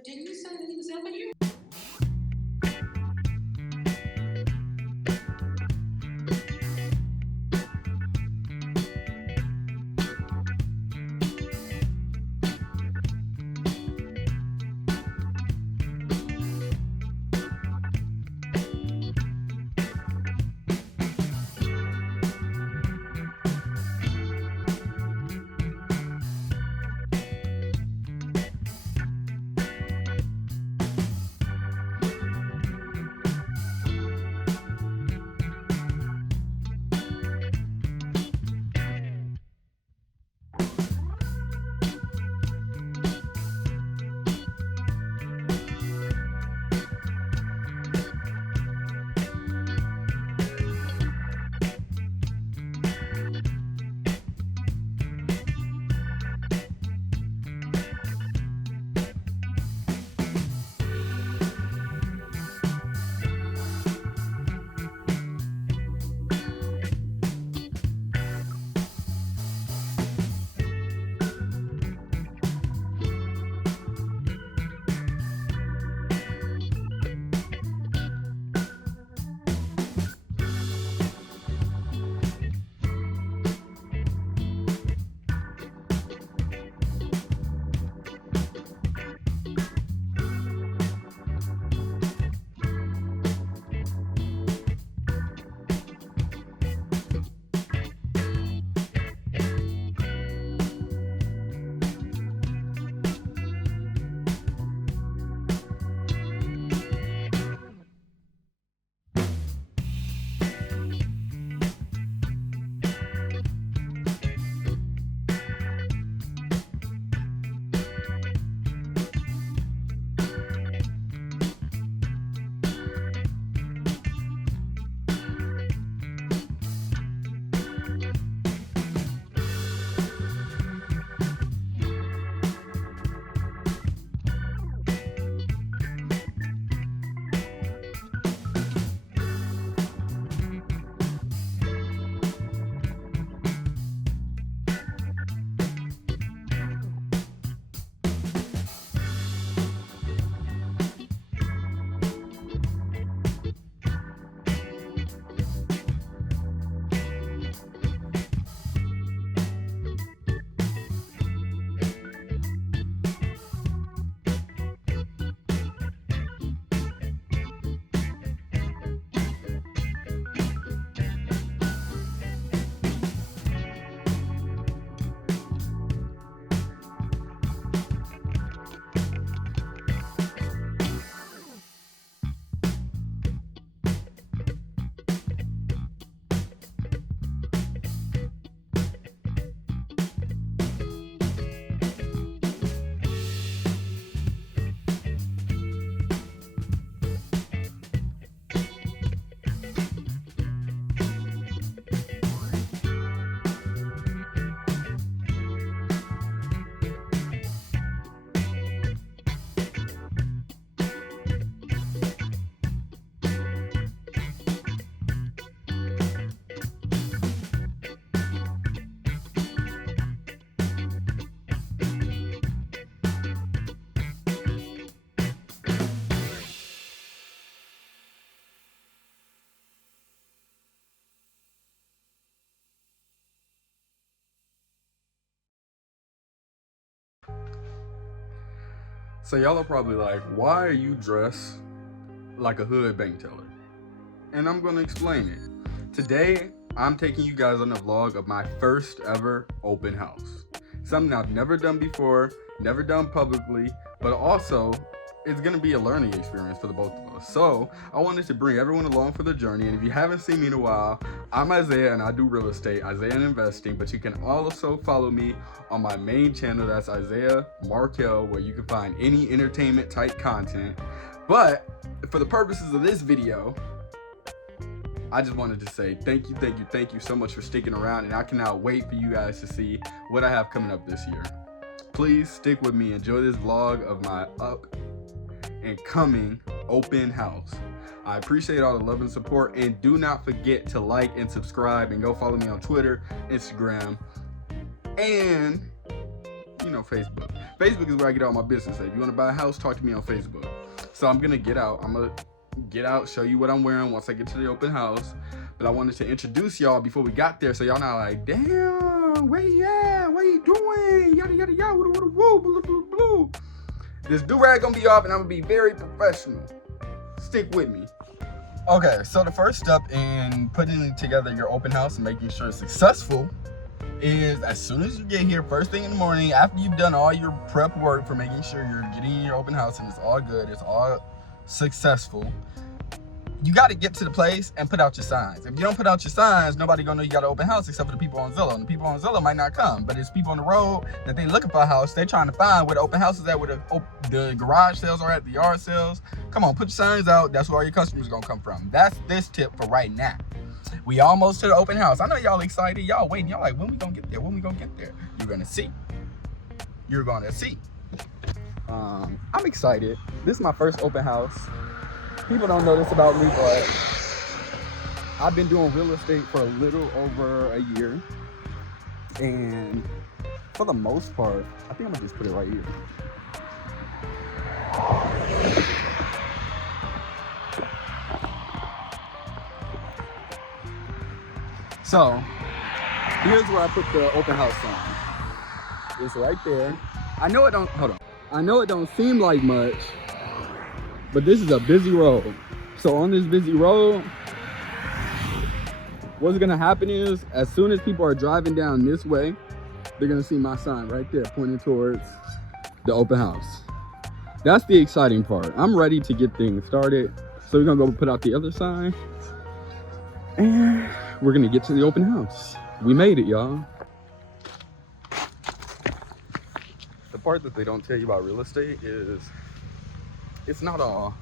But didn't you say that he was helping you? So y'all are probably like, why are you dressed like a hood bank teller? And I'm gonna explain it. Today, I'm taking you guys on a vlog of my first ever open house. Something I've never done before, never done publicly, but also it's gonna be a learning experience for the both of us. So I wanted to bring everyone along for the journey. And if you haven't seen me in a while, I'm Isaiah and I do real estate, Isaiah and Investing, but you can also follow me on my main channel. That's Isaiah Markel, where you can find any entertainment type content. But for the purposes of this video, I just wanted to say thank you so much for sticking around, and I cannot wait for you guys to see what I have coming up this year. Please stick with me, enjoy this vlog of my up and coming open house. I appreciate all the love and support, and do not forget to like and subscribe and go follow me on Twitter, Instagram, and you know, Facebook. Facebook is where I get all my business. If you want to buy a house, talk to me on Facebook. So I'm gonna get out. Show you what I'm wearing once I get to the open house. But I wanted to introduce y'all before we got there, so y'all not like, damn, where you at? What you doing? Yada yada yada, woo, blue, blue, blue. This do-rag gonna be off, and I'm gonna be very professional. Stick with me. Okay, so the first step in putting together your open house and making sure it's successful is as soon as you get here, first thing in the morning, after you've done all your prep work for making sure you're getting in your open house and it's all good, it's all successful, you got to get to the place and put out your signs. If you don't put out your signs, nobody gonna know you got an open house except for the people on Zillow. And the people on Zillow might not come, but it's people on the road that they looking for a house. They trying to find where the open house is at, where the garage sales are at, the yard sales. Come on, put your signs out. That's where all your customers gonna come from. That's this tip for right now. We almost to the open house. I know y'all excited. Y'all waiting. Y'all like, when we gonna get there? When we gonna get there? You're gonna see. You're gonna see. I'm excited. This is my first open house. People don't know this about me, but I've been doing real estate for a little over a year. And for the most part, I think I'm gonna just put it right here. So, here's where I put the open house sign. It's right there. I know it don't seem like much, but this is a busy road. So on this busy road, what's gonna happen is, as soon as people are driving down this way, they're gonna see my sign right there pointing towards the open house. That's the exciting part. I'm ready to get things started. So we're gonna go put out the other sign, and we're gonna get to the open house. We made it, y'all. The part that they don't tell you about real estate is it's not all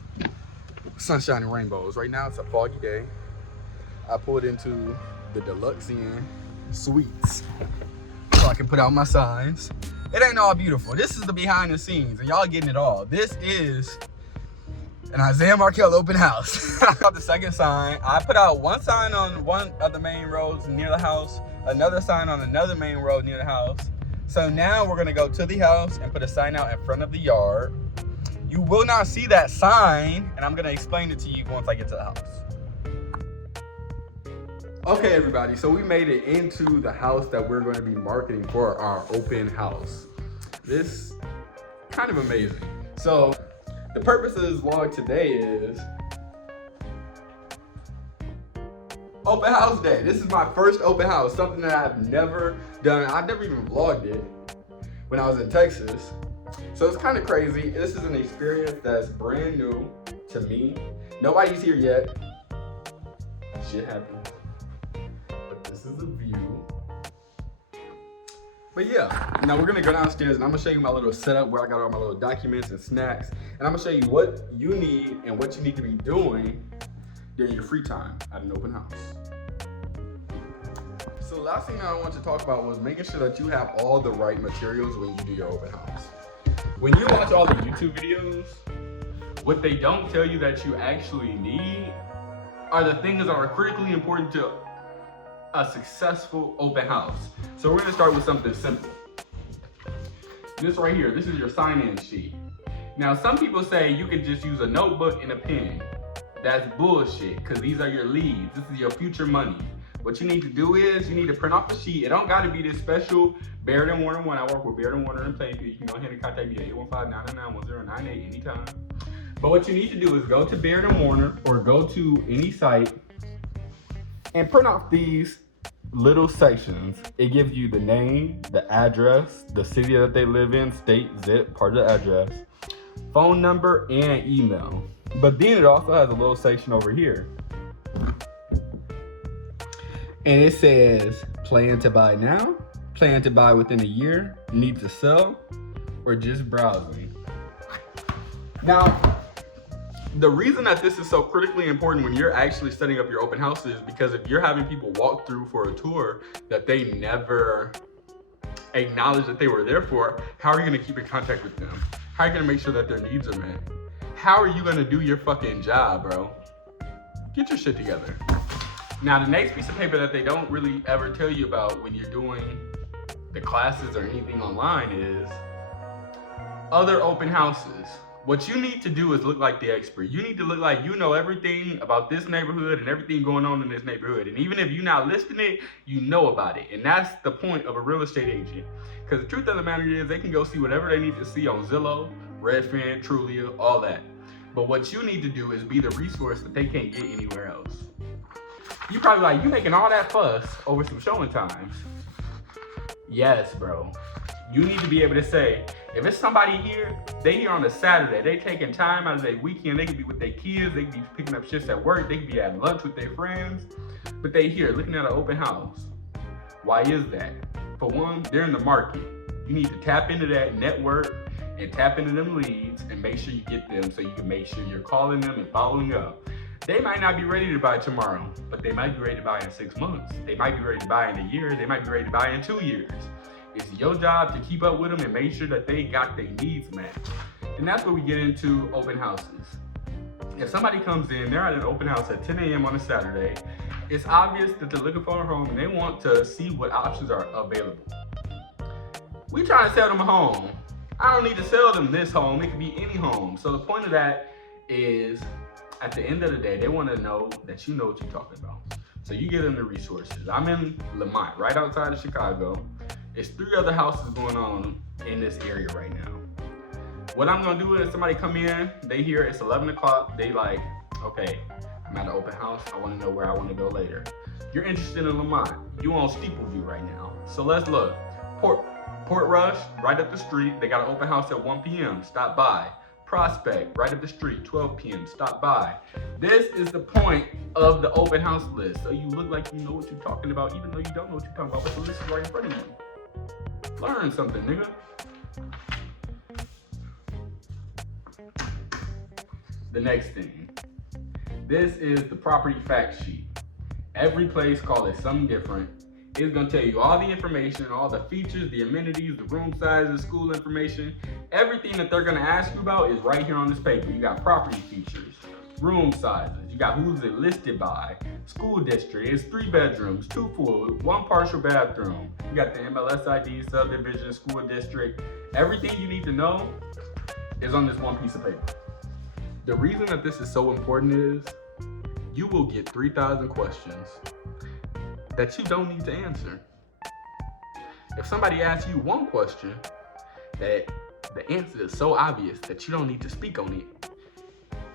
sunshine and rainbows. Right now it's a foggy day. I pulled into the Deluxe Inn Suites so I can put out my signs. It ain't all beautiful. This is the behind the scenes, and y'all getting it all. This is an Isaiah Markel open house. I got the second sign. I put out one sign on one of the main roads near the house, another sign on another main road near the house. So now we're gonna go to the house and put a sign out in front of the yard. You will not see that sign, and I'm gonna explain it to you once I get to the house. Okay, everybody, so we made it into the house that we're gonna be marketing for our open house. This kind of amazing. So the purpose of this vlog today is open house day. This is my first open house, something that I've never done. I've never even vlogged it when I was in Texas. So it's kind of crazy. This is an experience that's brand new to me. Nobody's here yet. Shit happens. But this is the view. But yeah, now we're gonna go downstairs and I'm gonna show you my little setup where I got all my little documents and snacks. And I'm gonna show you what you need and what you need to be doing during your free time at an open house. So the last thing I want to talk about was making sure that you have all the right materials when you do your open house. When you watch all the YouTube videos, what they don't tell you that you actually need are the things that are critically important to a successful open house. So we're gonna start with something simple. This right here, this is your sign-in sheet. Now some people say you could just use a notebook and a pen. That's bullshit, because these are your leads. This is your future money. What you need to do is you need to print off the sheet. It don't gotta be this special Baird & Warner one. I work with Baird & Warner in Plainview. You can go ahead and contact me at 815-999-1098 anytime. But what you need to do is go to Baird & Warner or go to any site and print off these little sections. It gives you the name, the address, the city that they live in, state, zip, part of the address, phone number, and email. But then it also has a little section over here. And it says, plan to buy now, plan to buy within a year, need to sell, or just browsing. Now, the reason that this is so critically important when you're actually setting up your open house is because if you're having people walk through for a tour that they never acknowledge that they were there for, how are you gonna keep in contact with them? How are you gonna make sure that their needs are met? How are you gonna do your fucking job, bro? Get your shit together. Now, the next piece of paper that they don't really ever tell you about when you're doing the classes or anything online is other open houses. What you need to do is look like the expert. You need to look like you know everything about this neighborhood and everything going on in this neighborhood. And even if you're not listing it, you know about it. And that's the point of a real estate agent. Because the truth of the matter is they can go see whatever they need to see on Zillow, Redfin, Trulia, all that. But what you need to do is be the resource that they can't get anywhere else. You probably like, you making all that fuss over some showing times. Yes, bro. You need to be able to say, if it's somebody here, they here on a Saturday, they taking time out of their weekend, they could be with their kids, they could be picking up shifts at work, they could be at lunch with their friends, but they here looking at an open house. Why is that? For one, they're in the market. You need to tap into that network and tap into them leads and make sure you get them so you can make sure you're calling them and following up. They might not be ready to buy tomorrow, but they might be ready to buy in 6 months. They might be ready to buy in a year, they might be ready to buy in 2 years. It's your job to keep up with them and make sure that they got their needs met. And that's where we get into open houses. If somebody comes in, they're at an open house at 10 a.m. on a Saturday, it's obvious that they're looking for a home and they want to see what options are available. We trying to sell them a home. I don't need to sell them this home, it could be any home. So the point of that is, at the end of the day, they want to know that you know what you're talking about. So you get them the resources. I'm in Lemont, right outside of Chicago. There's 3 other houses going on in this area right now. What I'm gonna do is somebody come in, they hear it's 11 o'clock, they like, okay, I'm at an open house, I wanna know where I wanna go later. You're interested in Lemont, you on Steepleview right now. So let's look, Port Rush, right up the street, they got an open house at 1 p.m., stop by. Prospect, right up the street, 12 p.m., stop by. This is the point of the open house list. So you look like you know what you're talking about, even though you don't know what you're talking about, but the list is right in front of you. Learn something, nigga. The next thing. This is the property fact sheet. Every place call it something different. It's gonna tell you all the information, all the features, the amenities, the room sizes, school information. Everything that they're gonna ask you about is right here on this paper. You got property features, room sizes, you got who's it listed by, school district, it's 3 bedrooms, 2 full, 1 partial bathroom. You got the MLS ID, subdivision, school district. Everything you need to know is on this one piece of paper. The reason that this is so important is you will get 3,000 questions that you don't need to answer. If somebody asks you one question that the answer is so obvious that you don't need to speak on it,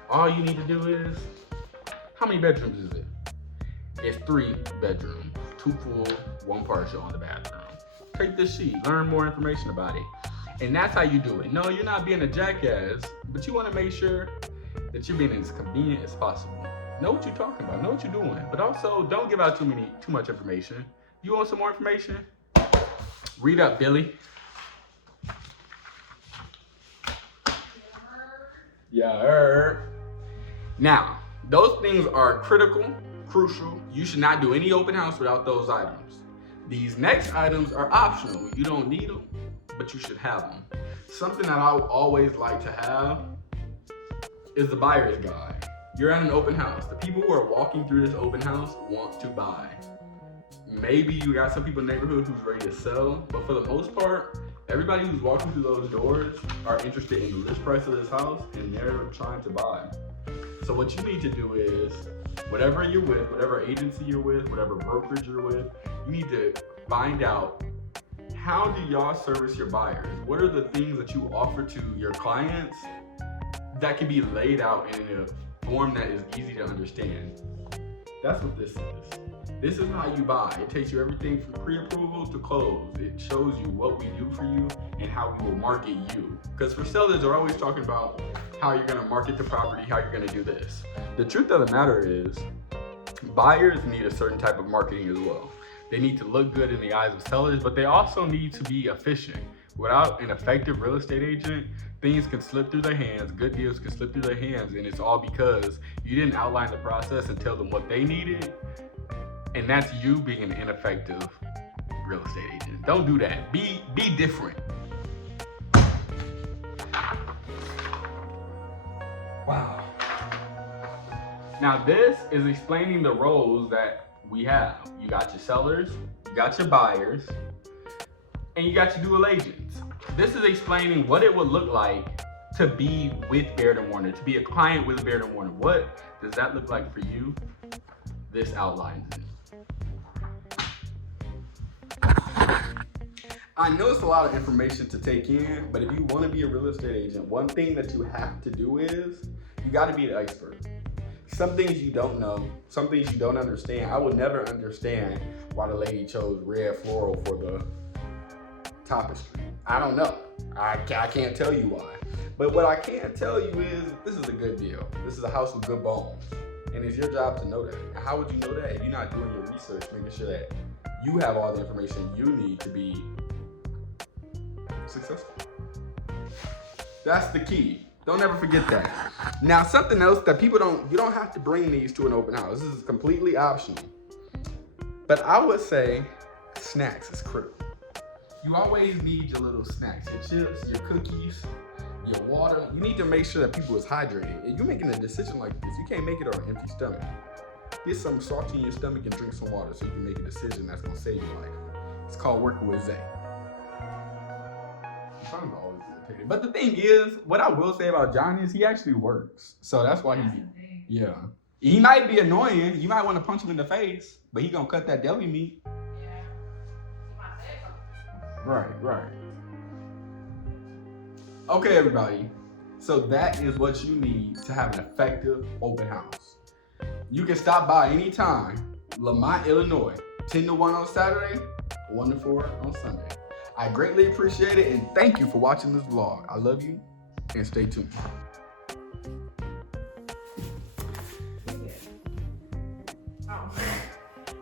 all you need to do is, how many bedrooms is it? It's 3 bedrooms, 2 full, 1 partial on the bathroom. Take this sheet, learn more information about it. And that's how you do it. No, you're not being a jackass, but you wanna make sure that you're being as convenient as possible. Know what you're talking about, know what you're doing, but also don't give out too much information. You want some more information? Read up, Billy. Yeah. Now, those things are critical, crucial. You should not do any open house without those items. These next items are optional. You don't need them, but you should have them. Something that I always like to have is the buyer's guide. You're at an open house. The people who are walking through this open house want to buy. Maybe you got some people in the neighborhood who's ready to sell, but for the most part, everybody who's walking through those doors are interested in the list price of this house and they're trying to buy. So what you need to do is, whatever you're with, whatever agency you're with, whatever brokerage you're with, you need to find out, how do y'all service your buyers? What are the things that you offer to your clients that can be laid out in a form that is easy to understand? That's what this is. This is how you buy. It takes you everything from pre-approval to close. It shows you what we do for you and how we will market you. Because for sellers, they're always talking about how you're gonna market the property, how you're gonna do this. The truth of the matter is, buyers need a certain type of marketing as well. They need to look good in the eyes of sellers, but they also need to be efficient. Without an effective real estate agent, things can slip through their hands, good deals can slip through their hands, and it's all because you didn't outline the process and tell them what they needed, and that's you being an ineffective real estate agent. Don't do that. Be different. Wow. Now this is explaining the roles that we have. You got your sellers, you got your buyers. and you got your dual agents. This is explaining what it would look like to be with Baird & Warner, to be a client with Baird & Warner. What does that look like for you? This outlines it. I know it's a lot of information to take in, but if you want to be a real estate agent, one thing that you have to do is you got to be the expert. Some things you don't know, some things you don't understand. I would never understand why the lady chose red floral for the tapestry. I don't know. I can't tell you why. But what I can tell you is this is a good deal. This is a house with good bones. And it's your job to know that. And how would you know that if you're not doing your research, making sure that you have all the information you need to be successful? That's the key. Don't ever forget that. Now, something else that you don't have to bring these to an open house. This is completely optional. But I would say snacks is critical. You always need your little snacks, your chips, your cookies, your water. You need to make sure that people is hydrated. If you're making a decision like this, you can't make it on an empty stomach. Get some salt in your stomach and drink some water so you can make a decision that's gonna save your life. It's called working with Zay. I'm always irritated. But the thing is, what I will say about John is he actually works. So that's why yeah. He might be annoying. You might want to punch him in the face, but he gonna cut that deli meat. Right. Okay, everybody. So that is what you need to have an effective open house. You can stop by anytime. Lemont, Illinois. 10 to 1 on Saturday, 1 to 4 on Sunday. I greatly appreciate it, and thank you for watching this vlog. I love you, and stay tuned.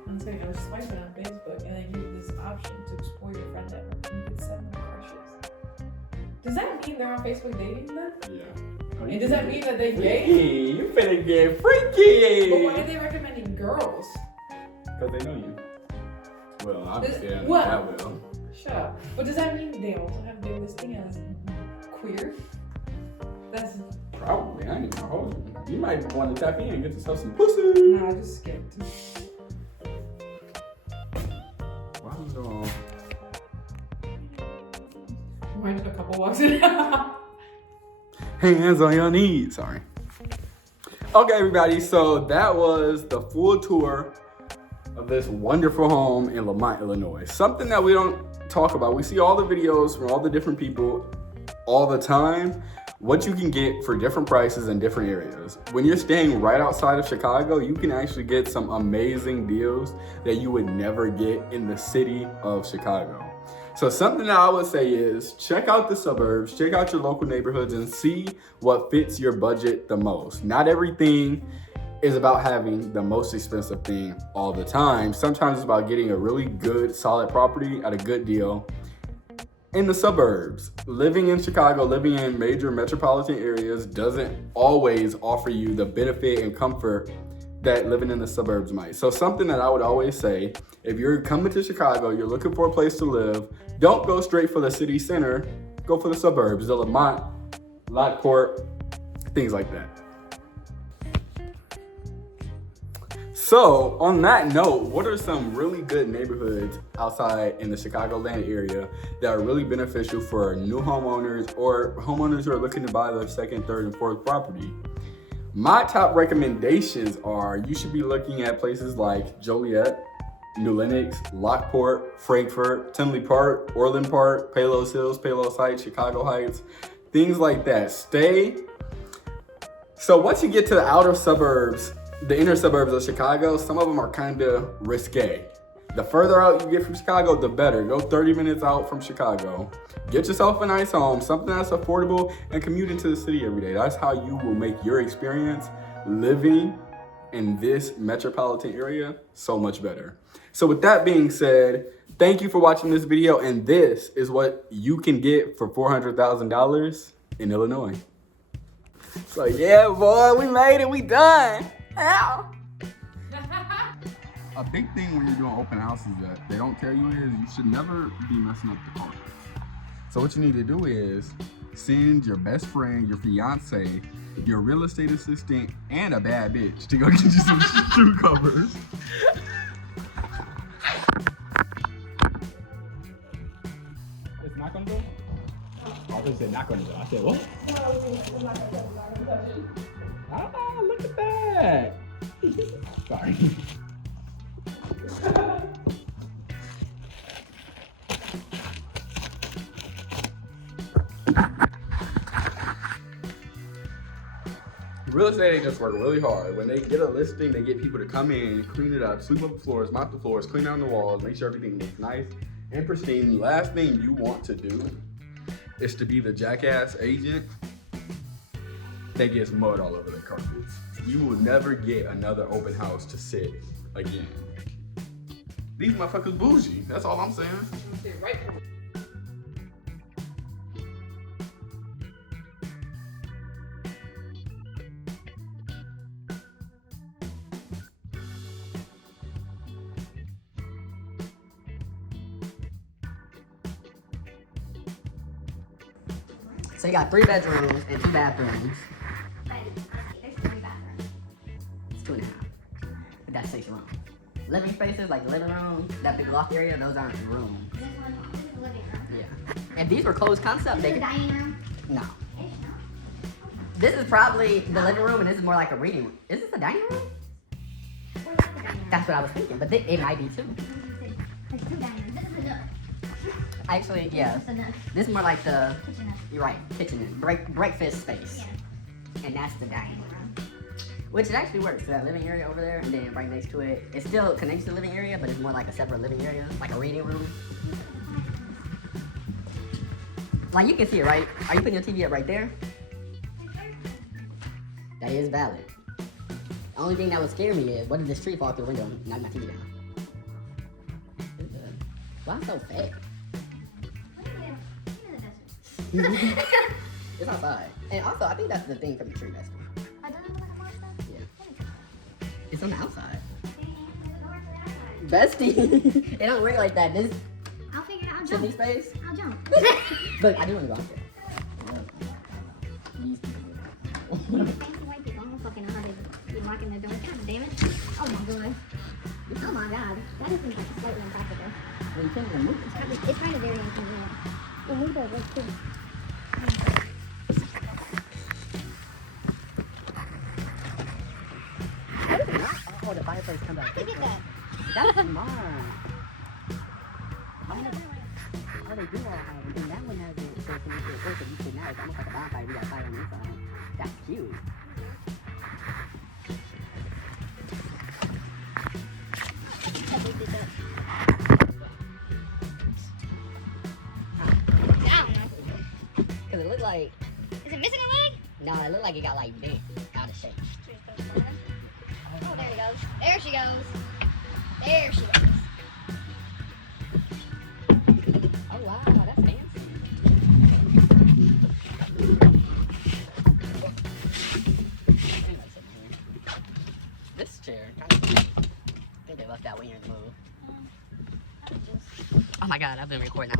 I'm saying I was swiping on Facebook, and I give you this option to explore your friend network, and you can send them crushes. Does that mean they're on Facebook dating then? Yeah. And does that mean that they gay? You finna get freaky. But why are they recommending girls? Because they know you. Well, obviously, I know what? that will. Shut up. But does that mean they also have their listing as queer? That's probably. I ain't gonna hold you. You might want to tap in and get yourself some pussy. Nah, I just skipped. Why was it on? Mine a couple walks in. Hands on your knees. Sorry. Okay, everybody. So that was the full tour of this wonderful home in Lemont, Illinois. Something that we don't talk about. We see all the videos from all the different people all the time, what you can get for different prices in different areas. When you're staying right outside of Chicago, you can actually get some amazing deals that you would never get in the city of Chicago. So something that I would say is check out the suburbs, check out your local neighborhoods, and see what fits your budget the most. Not everything is about having the most expensive thing all the time. Sometimes it's about getting a really good, solid property at a good deal in the suburbs. Living in Chicago, living in major metropolitan areas doesn't always offer you the benefit and comfort that living in the suburbs might. So something that I would always say, if you're coming to Chicago, you're looking for a place to live, don't go straight for the city center, go for the suburbs, the Lemont, Lockport, things like that. So on that note, what are some really good neighborhoods outside in the Chicagoland area that are really beneficial for new homeowners or homeowners who are looking to buy their second, third, and fourth property? My top recommendations are you should be looking at places like Joliet, New Lenox, Lockport, Frankfort, Tinley Park, Orland Park, Palos Hills, Palos Heights, Chicago Heights, things like that. So once you get to the outer suburbs, the inner suburbs of Chicago, some of them are kind of risque. The further out you get from Chicago, the better. Go 30 minutes out from Chicago. Get yourself a nice home, something that's affordable, and commute into the city every day. That's how you will make your experience living in this metropolitan area so much better. So with that being said, thank you for watching this video, and this is what you can get for $400,000 in Illinois. So yeah, boy, we made it, we done. Ow. A big thing when you're doing open houses that they don't tell you is you should never be messing up the carpet. So what you need to do is send your best friend, your fiance, your real estate assistant, and a bad bitch to go get you some shoe covers. thought you said knock on the door. I said, what? Ah, look at that. Sorry. Real estate agents work really hard. When they get a listing, they get people to come in, clean it up, sweep up the floors, mop the floors, clean down the walls, make sure everything looks nice and pristine. The last thing you want to do is to be the jackass agent that gets mud all over their carpets. You will never get another open house to sit again. These motherfuckers bougie. That's all I'm saying. Right. So you got 3 bedrooms and 2 bathrooms. There's 3 bathrooms. It's 2.5. But that's 6 rooms. Living spaces, like the living room, that big loft area, those aren't rooms. This one, this is the living room. Yeah. If these were closed concept, This they is the could. dining room. No. It's not. This is probably the living room, and this is more like a reading room. Is this the dining room? Where's the dining room? That's what I was thinking, but it might be too. There's 2 dining rooms. This is the nook. Actually, yeah. This is the nook. This is more like the. Kitchen nook. You're right, kitchen, breakfast space, Yeah. and that's the dining room. room. Which it actually works. That living area over there, and then right next to it, it still connects to the living area, but it's more like a separate living area, like a reading room. Like you can see it, right? Are you putting your TV up right there? That is valid. The only thing that would scare me is, what if this tree fall through the window and knock my TV down? Why I'm so fat? It's outside. And also, I think that's the thing for the tree vesting. Yeah. It's on the outside. Bestie! It don't work like that. This I'll figure it out. I'll chimney jump. space. I'll jump. Look, I do want to go out there. These people. Fancy white people. I don't fucking know how they be locking their doors. God damn it. Oh my god. Oh my god. That just seems like slightly impractical. Well, you can't even move it. It's kind of very inconvenient. Well, move those legs too. Oh, the fireplace comes out. Look at that. That's smart. Oh, they do all have it. And that one has it. So it's going to be a you can now. It's almost like a bonfire. We got fire on the inside. That's cute. Because it looked like. Is it missing a leg? No, it looked like it got like bent out of shape. Oh, there he goes. There she goes. There she goes. Oh wow, that's fancy. This chair, I think they left that weird move. Oh my god, I've been recording that.